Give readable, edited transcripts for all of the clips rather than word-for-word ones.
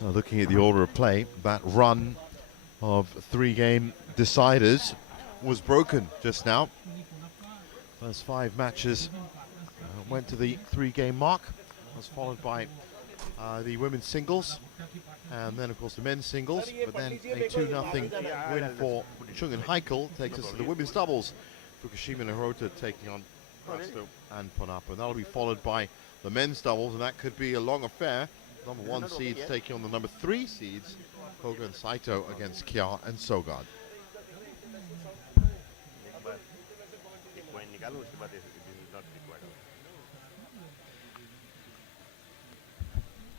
So looking at the order of play, that run of 3-game deciders was broken just now. First 5 matches went to the 3-game mark. Was followed by the women's singles, and then of course the men's singles. But then a 2-0 win for Chung and Heikel takes us to the women's doubles. Fukushima and Hirota taking on Crasto and Ponnappa. And that'll be followed by the men's doubles, and that could be a long affair. Number 1 seeds taking on the number 3 seeds, Koga and Saito against Kya and Sogard.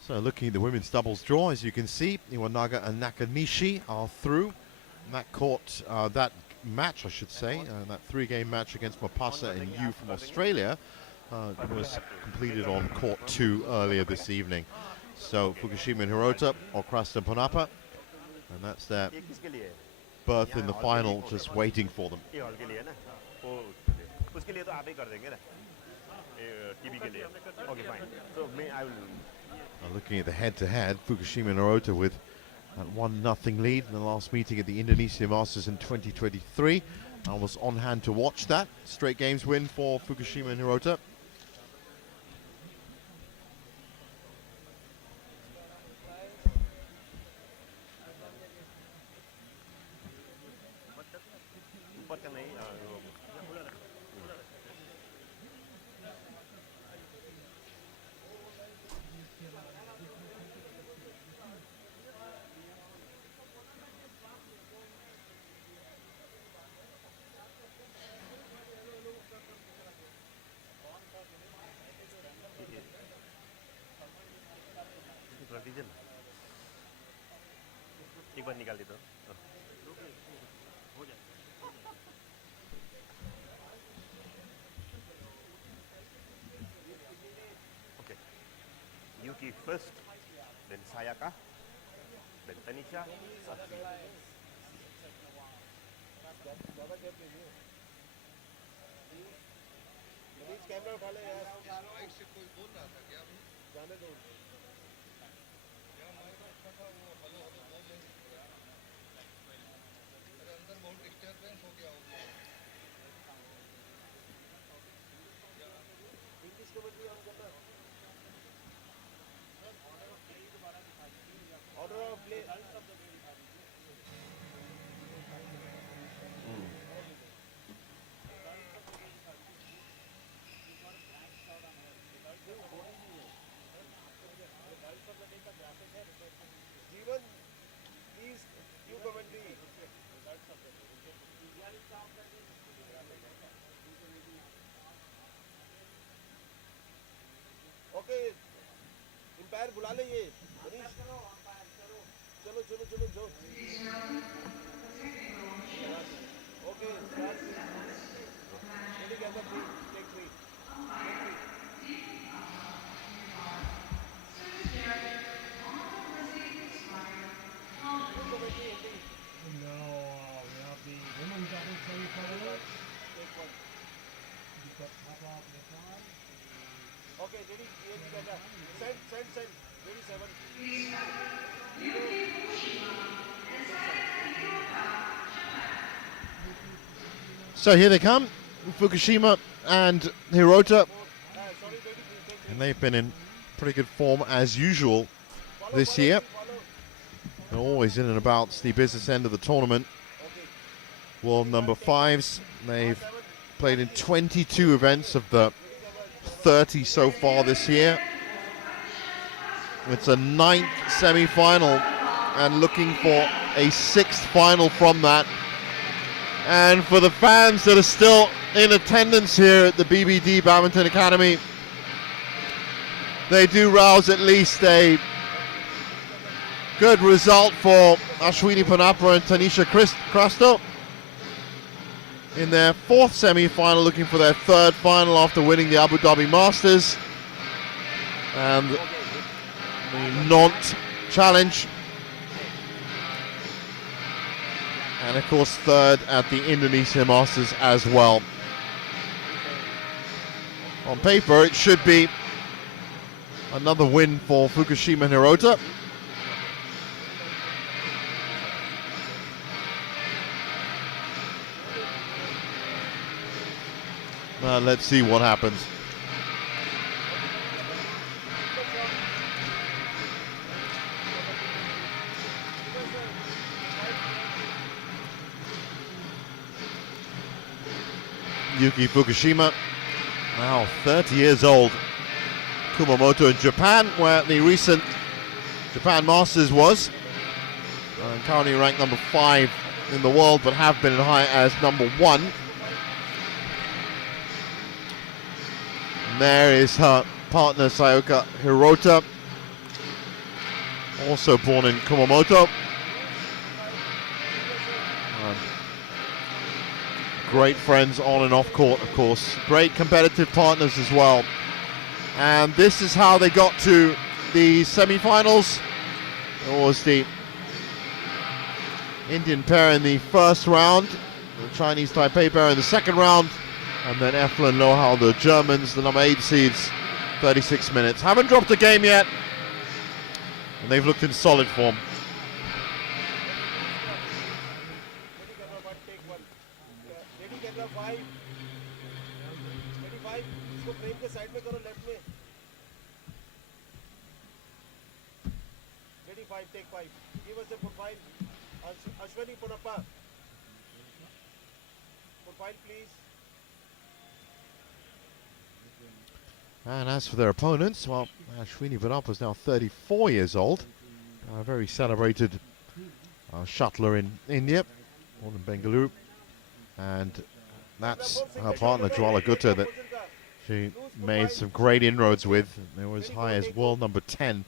So looking at the women's doubles draw, as you can see, Iwanaga and Nakanishi are through. And that court, that match, I should say, that 3-game match against Mapasa and Yu from Australia was completed on court 2 earlier this evening. So Fukushima and Hirota, or Crasto and Ponnappa, and that's their berth in the final, just waiting for them. Looking at the head-to-head, Fukushima and Hirota with that 1-0 lead in the last meeting at the Indonesia Masters in 2023. I was on hand to watch that. Straight games win for Fukushima and Hirota. एक बार निकाल दे तो okay. Yuki first, then Sayaka, then Tanisha, Sakshi. Camera उठा ले यार, mic से कोई बोल रहा था क्या? जाने दो। ओके एम्पायर बुला ले ये मनीष चलो चलो चलो जो okay ready gather take 3 No, we have the women's doubles semi-finals. Take 1. You've got Papa on the side. Okay, ready? Send. Ready, 7. So here they come, Fukushima and Hirota. And they've been in pretty good form as usual this year. They're always in and about the business end of the tournament. World number 5s. They've played in 22 events of the 30 so far this year. It's a 9th semi-final and looking for a 6th final from that. And for the fans that are still in attendance here at the BBD Badminton Academy, they do rouse at least a good result for Ashwini Ponnappa and Tanisha Crasto in their 4th semi-final, looking for their 3rd final after winning the Abu Dhabi Masters and the Nantes Challenge, and of course 3rd at the Indonesia Masters as well. On paper it should be another win for Fukushima and Hirota, Let's see what happens. Yuki Fukushima, now 30 years old. Kumamoto in Japan, where the recent Japan Masters was. Currently ranked number 5 in the world, but have been as high as number 1. And there is her partner Sayoka Hirota, also born in Kumamoto. Great friends on and off court, of course. Great competitive partners as well. And this is how they got to the semi-finals. It was the Indian pair in the first round, the Chinese Taipei pair in the second round, and then Eflin Lohal, the Germans, the number 8 seeds, 36 minutes. Haven't dropped a game yet, and they've looked in solid form. Take 5. Give us a profile. Ashwani Ponnappa. Profile, please. And as for their opponents, well, Ashwini Ponnappa is now 34 years old. A very celebrated shuttler in India, born in Bengaluru. And that's her partner, Jwala Gutta, that she made some great inroads with. They were as high as world number 10.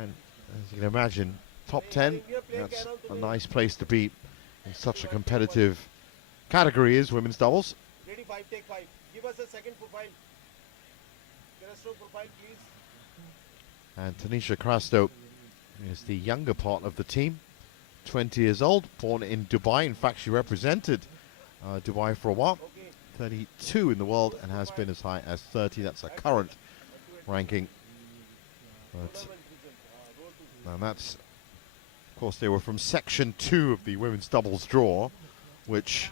And as you can imagine, top 10, that's a nice place to be in such a competitive category as women's doubles. Ready, 5, take 5. Give us a second profile. Crasto profile, please. And Tanisha Crasto is the younger part of the team, 20 years old, born in Dubai. In fact, she represented Dubai for a while. 32 in the world and has been as high as 30. That's her current ranking. But and that's, of course, they were from section 2 of the women's doubles draw, which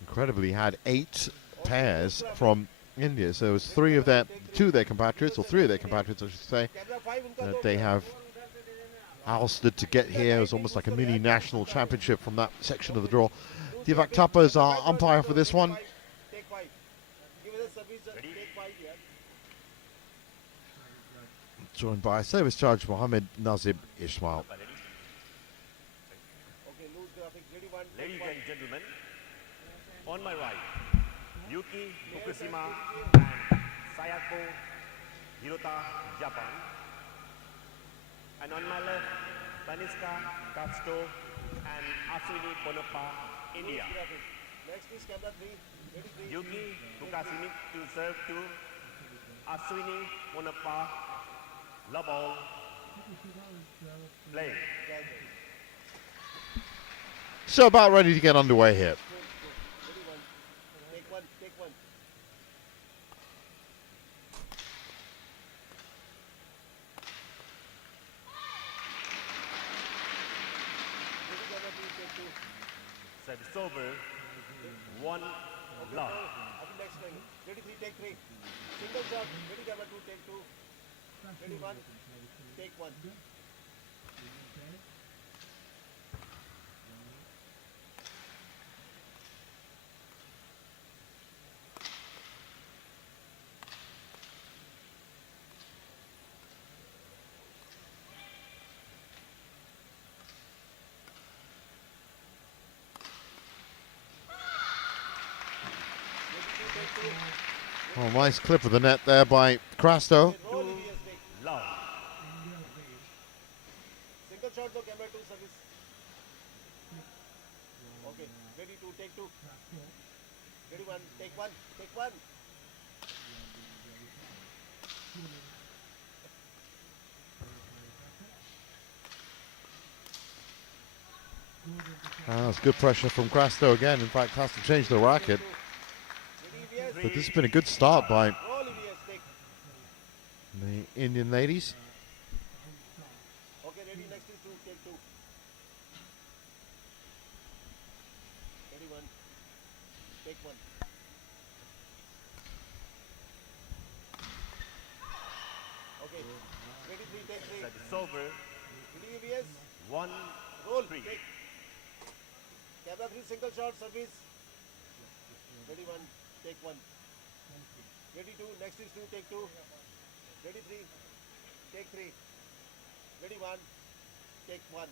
incredibly had 8 pairs from India. So it was 2 of their compatriots, I should say, that they have ousted to get here. It was almost like a mini national championship from that section of the draw. Divak Thapa is our umpire for this one. Joined by service charge Mohammed Nazib Ismail. Ladies and gentlemen, on my right, Yuki Fukushima and Sayako Hirota, Japan. And on my left, Tanisha Crasto and Ashwini Ponnappa, India. Next is camera 3. Yuki Fukushima to serve to Ashwini Ponnappa. Love all. Play. So about ready to get underway here. Take one. Service over. 1 love. Next line. Ready, 3, take 3. Single shot. Ready, camera 2, take 2. Ready, 1, take 1. Oh, nice clip of the net there by Crasto. Love. Single shot, no camera 2 service. Okay, ready 2, take 2. Ready 1, take 1, take 1. That's good pressure from Crasto again. In fact, has to change the racket. But this has been a good start by the Indian ladies. Okay, ready, next is 2, take 2. Ready 1, take 1. Okay. Ready, 3, take 3. Service over. Ready, ABS. 1, Roll. 3. Take. Camera 3, single shot, service. Ready, 1, take 1. Ready, 2, next is 2, take 2. Ready, 3, take 3. Ready, 1, take 1.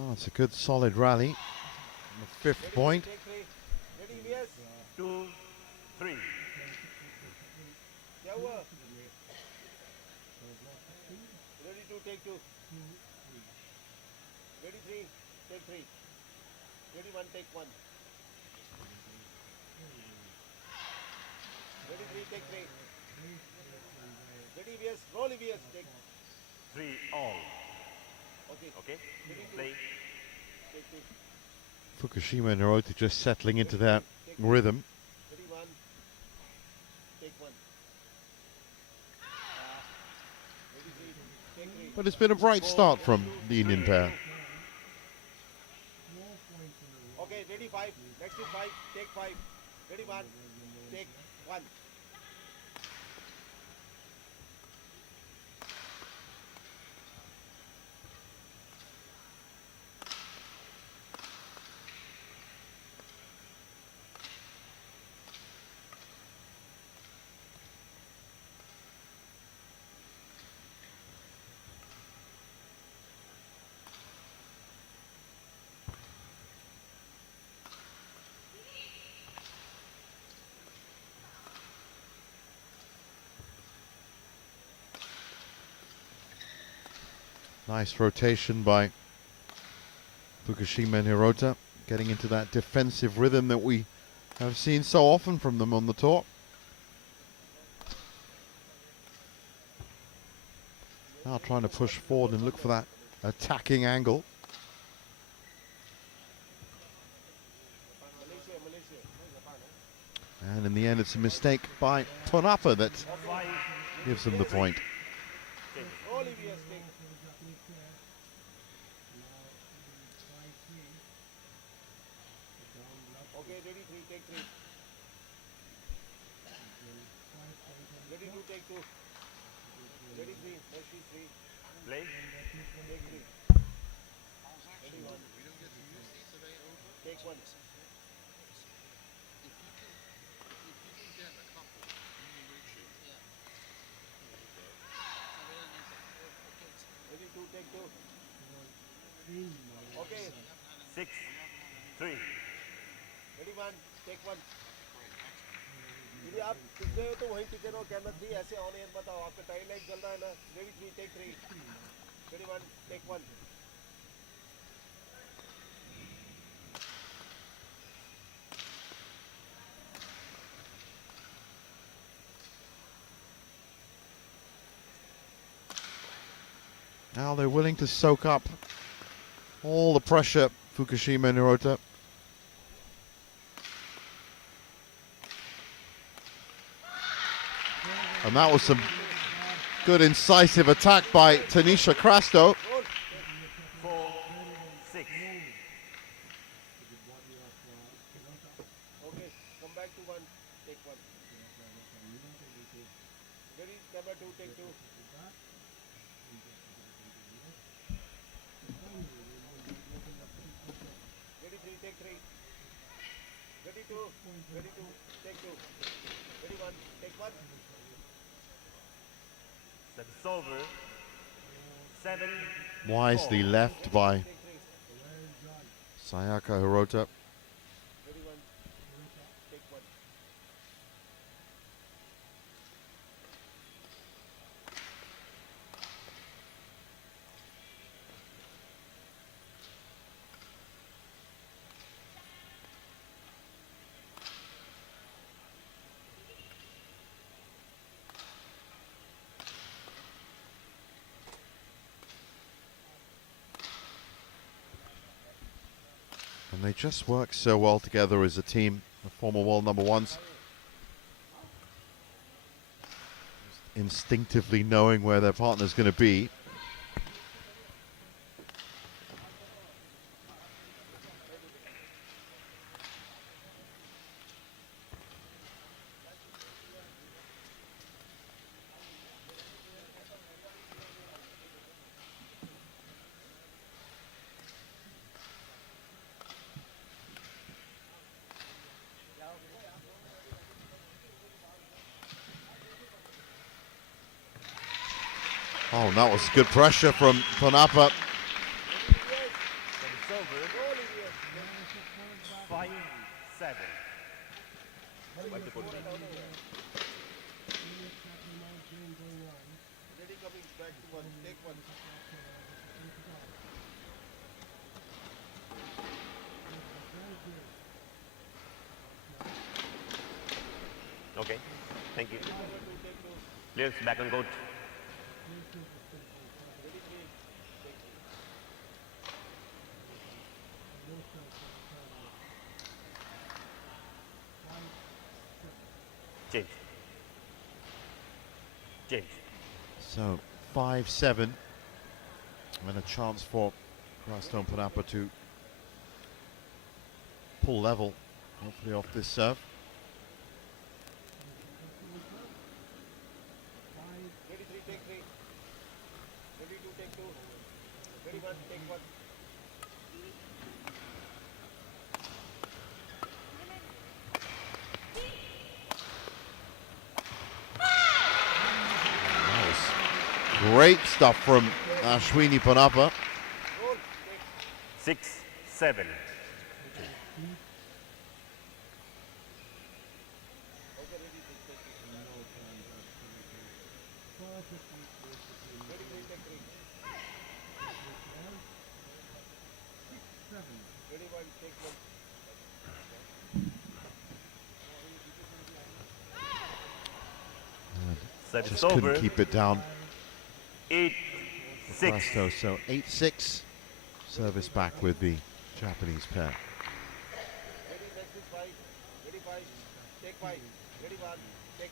Oh, it's a good solid rally. On the fifth Ready, point. take 3. Ready, ABS. 2, 3. क्या हुआ? Ready, 2, take 2. Ready, 3, take 3. Ready, 1, take 1. Ready, 3, take 3. Ready, ABS. Roll, ABS. Take. 3 all. Okay. Okay? Ready, 2, Play. take 2. Fukushima and Hirota just settling into their rhythm. Ready, 1, take 1. Ready, 3, take 3. But it's been a bright start from the Indian pair. Okay, ready, 5. Next is 5. Take 5. Ready, 1, take 1. Nice rotation by Fukushima and Hirota, getting into that defensive rhythm that we have seen so often from them on the tour. Now trying to push forward and look for that attacking angle. And in the end, it's a mistake by Ponnappa that gives them the point. Roll, ABS. Take. Okay, ready, 3, take 3. Ready, 2, take 2. Ready, 3, next is 3. Play. Take 3. Ready, 1. Take 1. Ready, 2, take 2. Okay, 6, 3. ready, 1, take 1. यदि आप टिके हो तो वहीं टिके रहो. Camera 3 ऐसे on air बताओ. आपका टाइम लाइट चल रहा है ना. Ready, 3, take 3. Ready, 1, take 1. Now they're willing to soak up all the pressure, Fukushima and Hirota. And that was some good incisive attack by Tanisha Crasto. 4, 6. Okay, come back to 1, take 1. Ready, camera 2, take 2. Ready, 3, take 3. Ready, 2, ready, 2, take 2. Ready, 1, take 1. Service over. 7, Wisely left by Take 3. Sayaka Hirota. Ready, 1, take 1. And they just work so well together as a team, the former world number ones. Instinctively knowing where their partner's going to be. Oh, that was good pressure from Ponnappa. 5-7. Ready, coming back to one. Take one. Okay, thank you. Players back on court. Change. Change. So 5-7. And a chance for Crasto and Ponnappa to pull level, hopefully off this serve. Ready, 3, take 3. Ready, 2, take 2. Ready, 1, take 1. Great stuff from Ashwini Ponnappa. 6-7. Just couldn't keep it down. 8-6. Crasto, so 8-6. Service back with the Japanese pair. Ready, next is 5. Ready, 5. Take 5. Ready, 1. Take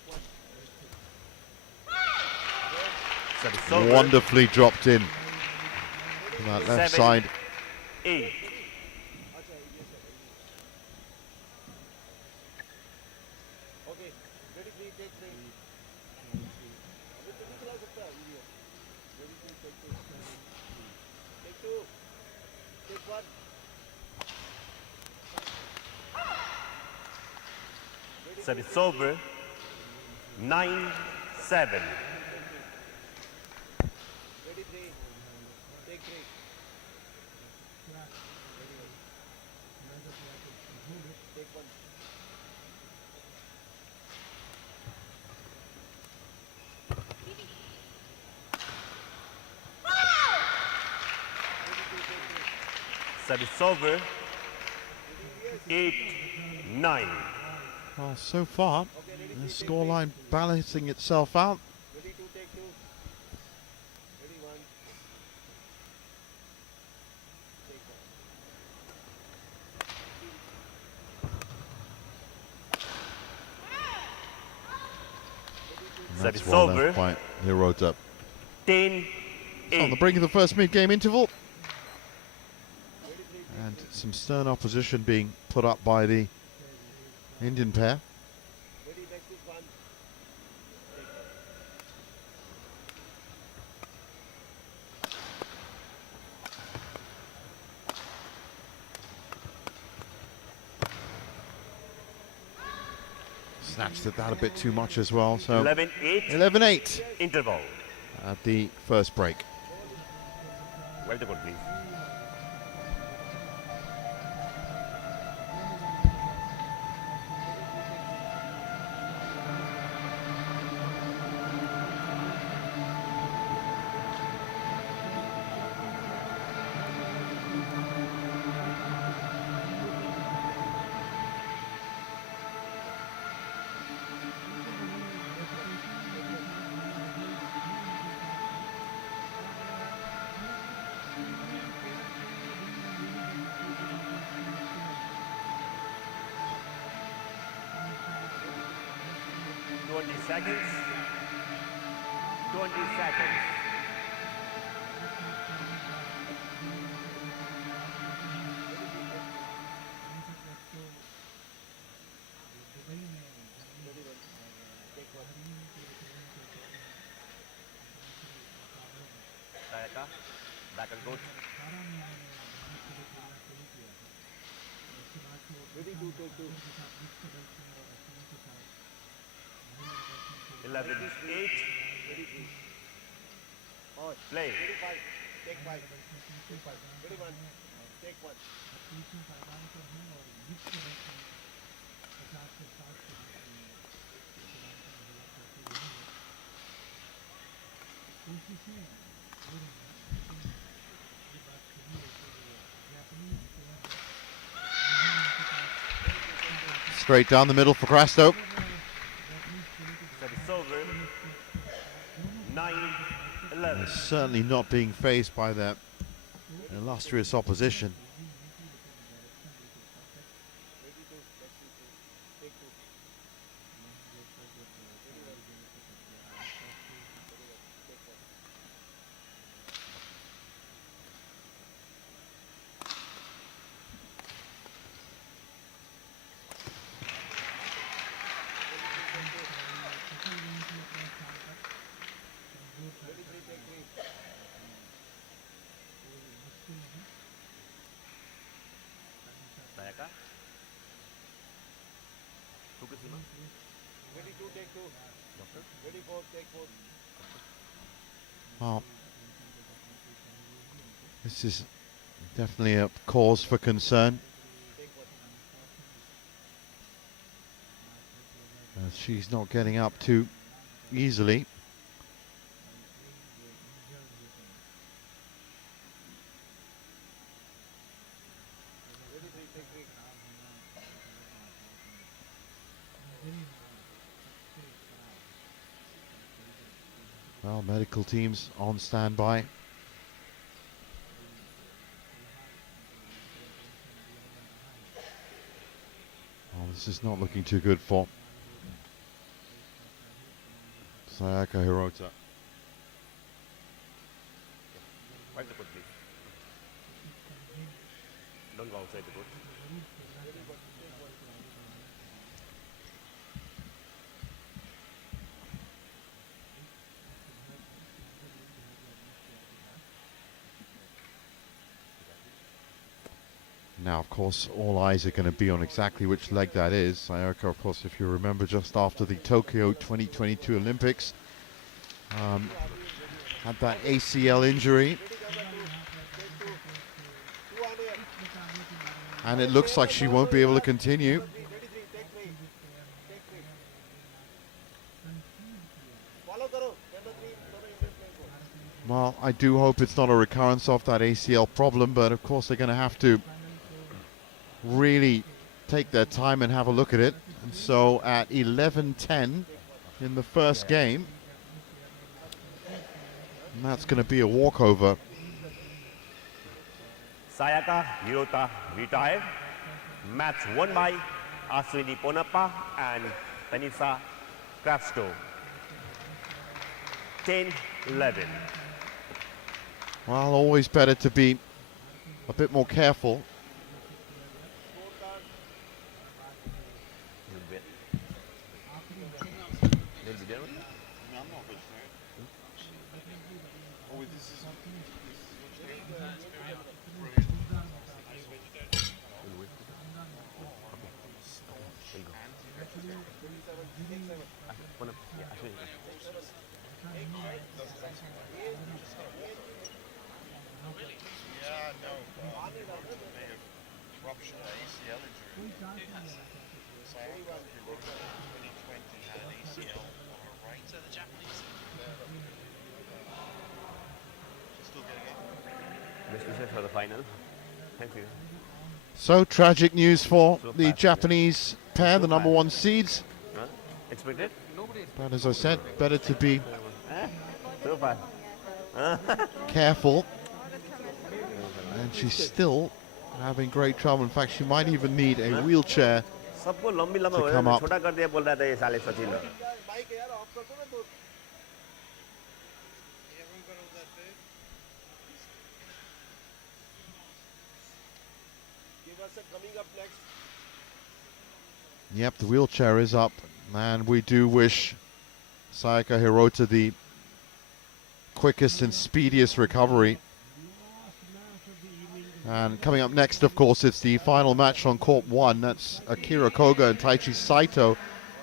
1. Wonderfully dropped in from that left side. 8. Okay, ready, 3, take 3. Take 2. Take 1. Service over. 9-7. Ready, 3. Take 3. Take 1. Service over. 8-9. Well, so far, the scoreline balancing itself out. Ready, 2, take 2. Ready, 1. Take 1. And that's Service well over. left by Hirota. 10-8. On the brink of the first mid-game interval. And some stern opposition being put up by the Indian pair. Ready, next is 1. Snatched at that a bit too much as well. So 11-8. 11-8 Interval. at the first break. Well the court, please. 20 seconds. 20 seconds. Sayaka, back and court. Ready to take 2. 11, 8. Ready 3. Pause. Play. Ready 5. Take 5. Ready 1. Take 1. Straight down the middle for Crasto. Service over. 9, 11. They're certainly not being faced by their illustrious opposition. Sayaka. Fukushima. Ready 2. Take 2. Ready 4. Take 4. Well, this is definitely a cause for concern. She's not getting up too easily. Ready 3. Take 3. Well, medical teams on standby. Oh, this is not looking too good for Sayaka Hirota. Wipe the court, please. Don't go outside the court. Now, of course, all eyes are going to be on exactly which leg that is. Sayaka, of course, if you remember, just after the Tokyo 2022 Olympics, had that ACL injury. And it looks like she won't be able to continue. Well, I do hope it's not a recurrence of that ACL problem, but of course they're going to have to really take their time and have a look at it. And so at 11-10 in the first game, and that's going to be a walkover. Sayaka Hirota retired. Match won by Ponnappa and Crasto. 10-11. Well, always better to be a bit more careful. Best wishes for the final. Thank you. So tragic news for the Japanese pair, the number 1 seeds. Expected? But as I said, better to be So far. careful. And she's still having great trouble. In fact, she might even need a wheelchair सबको लंबी लंबा to हो come जाता है, up. छोटा कर दिया बोल रहा था ये साले सचिन लोग। माइक यार ऑफ कर दो ना तो give us a coming up next. Yep, the wheelchair is up, and we do wish Sayaka Hirota the quickest and speediest recovery. And coming up next, of course, it's the final match on Court 1. That's Akira Koga and Taichi Saito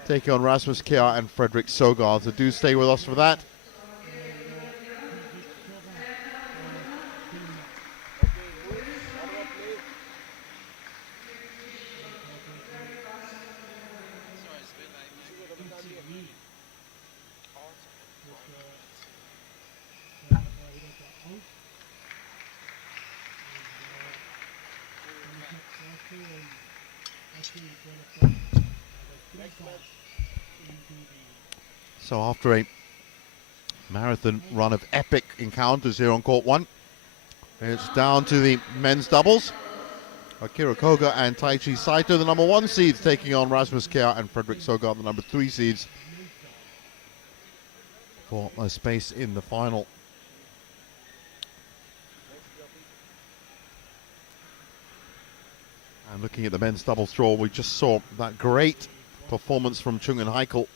taking on Rasmus Kjær and Frederick Sogaard. So do stay with us for that. So after a marathon run of epic encounters here on Court 1, it's down to the men's doubles. Akira Koga and Taichi Saito, the number 1 seeds, taking on Rasmus Kjær and Frederick Sogaard, the number 3 seeds, for a space in the final. And looking at the men's doubles draw, we just saw that great performance from Chung and Heikel.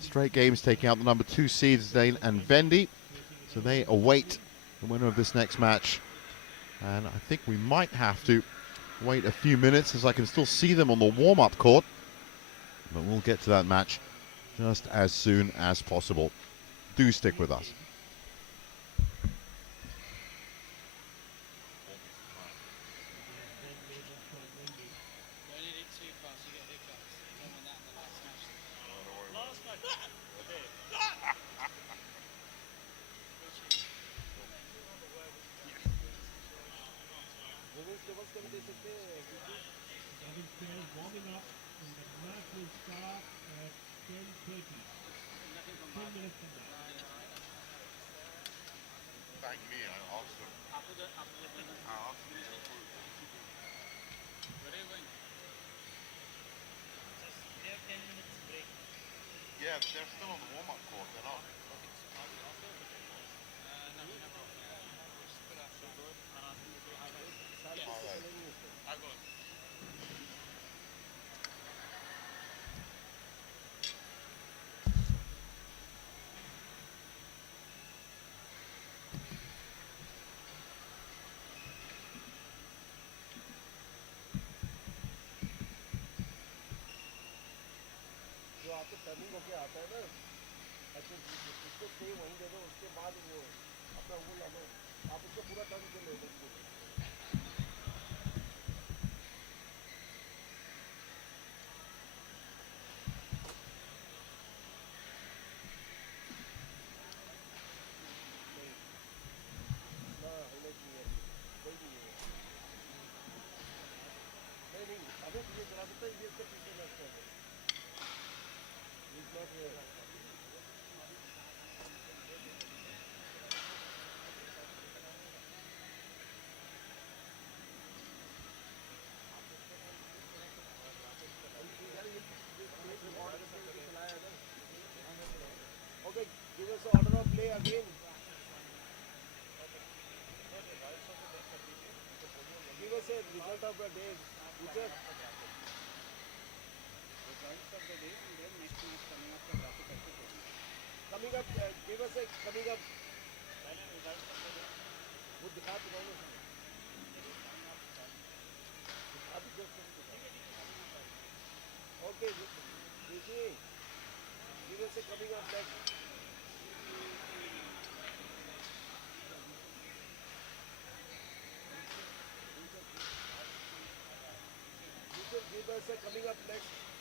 Straight games taking out the number 2 seeds, Dane and Vendy. So they await the winner of this next match. And I think we might have to wait a few minutes, as I can still see them on the warm-up court. But we'll get to that match just as soon as possible. Do stick with us. Warming up, and the match will start at 10:30. 10 minutes from now. Thank me, I asked them. Yeah, but they're still on the warm-up court, they're not. जो आपको turning होके आता है ना अच्छा उसको stay वहीं दे दो उसके बाद वो अपना वो ला लो आप उसको पूरा टर्न कर लो उसको ना हाईलाइट नहीं है कोई नहीं है नहीं अभी ये चला देता है ये इसका पीछे लगता है He's not here. Okay, give us the order of play again. Give us a result of the day. Future. Results of the day and then next match coming up the graphic activity. Coming up, give us a coming up. Results of the day. वो दिखा तो रहा हूँ अभी just okay देखिए give us a coming up next. Give us a coming up next.